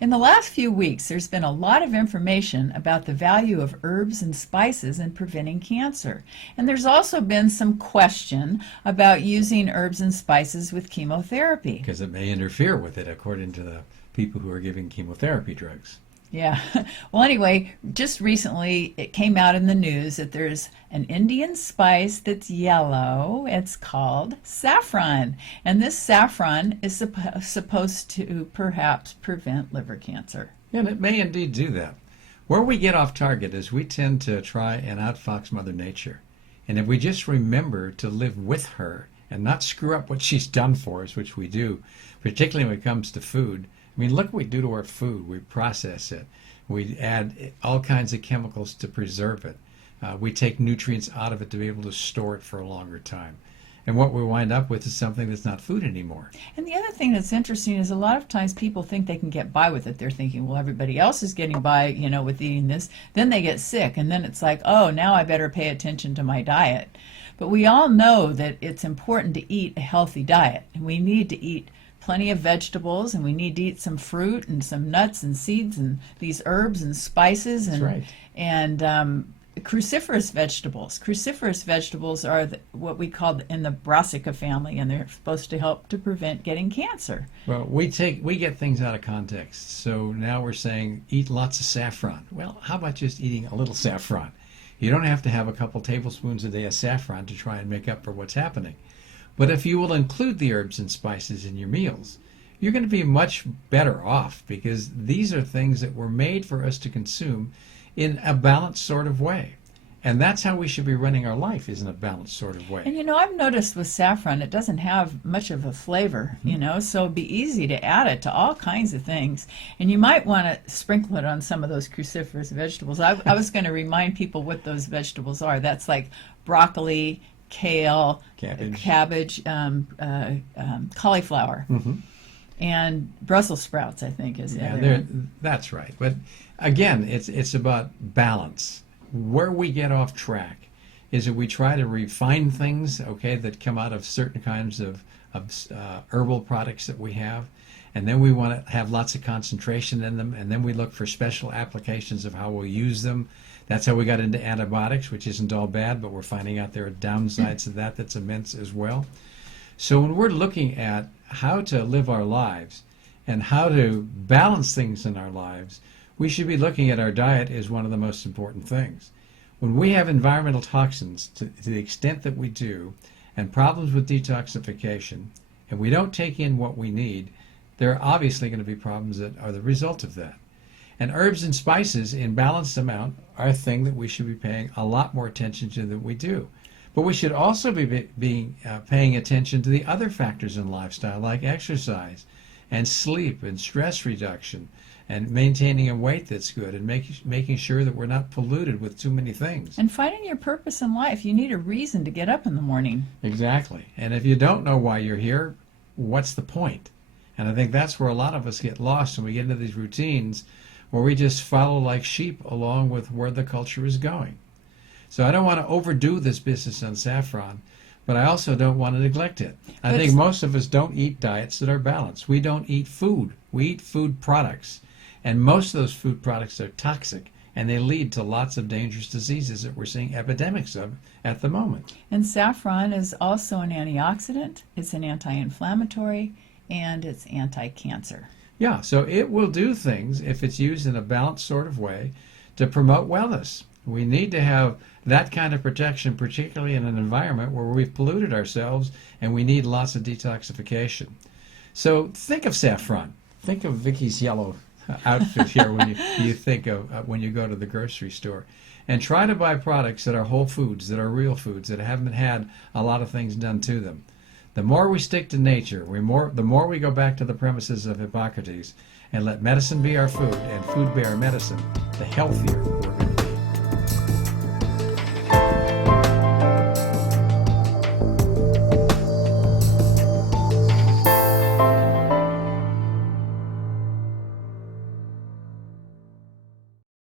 In the last few weeks, there's been a lot of information about the value of herbs and spices in preventing cancer. And there's also been some question about using herbs and spices with chemotherapy. Because it may interfere with it, according to the people who are giving chemotherapy drugs. Yeah. Well, anyway, just recently it came out in the news that there's an Indian spice that's yellow. It's called saffron. And this saffron is supposed to perhaps prevent liver cancer. And it may indeed do that. Where we get off target is we tend to try and outfox Mother Nature. And if we just remember to live with her and not screw up what she's done for us, which we do, particularly when it comes to food. I mean, look what we do to our food. We process it. We add all kinds of chemicals to preserve it. We take nutrients out of it to be able to store it for a longer time. And what we wind up with is something that's not food anymore. And the other thing that's interesting is a lot of times people think they can get by with it. They're thinking, well, everybody else is getting by, with eating this. Then they get sick. And then it's like, oh, now I better pay attention to my diet. But we all know that it's important to eat a healthy diet. And we need to eat plenty of vegetables, and we need to eat some fruit and some nuts and seeds and these herbs and spices and That's right. and cruciferous vegetables. Cruciferous vegetables are what we call in the brassica family, and they're supposed to help to prevent getting cancer. Well, we get things out of context. So now we're saying eat lots of saffron. Well, how about just eating a little saffron? You don't have to have a couple tablespoons a day of saffron to try and make up for what's happening. But if you will include the herbs and spices in your meals, you're going to be much better off, because these are things that were made for us to consume in a balanced sort of way. And that's how we should be running our life, is in a balanced sort of way. And I've noticed with saffron, it doesn't have much of a flavor, so it'd be easy to add it to all kinds of things. And you might want to sprinkle it on some of those cruciferous vegetables. I was going to remind people what those vegetables are. That's like broccoli, kale, cabbage, cauliflower, and Brussels sprouts, I think, is the other one. That's right. But again, it's about balance. Where we get off track is that we try to refine things, that come out of certain kinds of herbal products that we have, and then we want to have lots of concentration in them, and then we look for special applications of how we'll use them. That's how we got into antibiotics, which isn't all bad, but we're finding out there are downsides to that that's immense as well. So when we're looking at how to live our lives and how to balance things in our lives, we should be looking at our diet as one of the most important things. When we have environmental toxins, to the extent that we do, and problems with detoxification, and we don't take in what we need, there are obviously going to be problems that are the result of that. And herbs and spices in balanced amount are a thing that we should be paying a lot more attention to than we do. But we should also be paying attention to the other factors in lifestyle, like exercise and sleep and stress reduction and maintaining a weight that's good and making sure that we're not polluted with too many things. And finding your purpose in life. You need a reason to get up in the morning. Exactly. And if you don't know why you're here, what's the point? And I think that's where a lot of us get lost when we get into these routines where we just follow like sheep along with where the culture is going. So I don't want to overdo this business on saffron, but I also don't want to neglect it. I think most of us don't eat diets that are balanced. We don't eat food. We eat food products. And most of those food products are toxic, and they lead to lots of dangerous diseases that we're seeing epidemics of at the moment. And saffron is also an antioxidant, it's an anti-inflammatory, and it's anti-cancer. Yeah, so it will do things, if it's used in a balanced sort of way, to promote wellness. We need to have that kind of protection, particularly in an environment where we've polluted ourselves and we need lots of detoxification. So think of saffron. Think of Vicky's yellow outfit here when you think of when you go to the grocery store. And try to buy products that are whole foods, that are real foods, that haven't had a lot of things done to them. The more we stick to nature, the more we go back to the premises of Hippocrates and let medicine be our food and food be our medicine, the healthier we're going to be.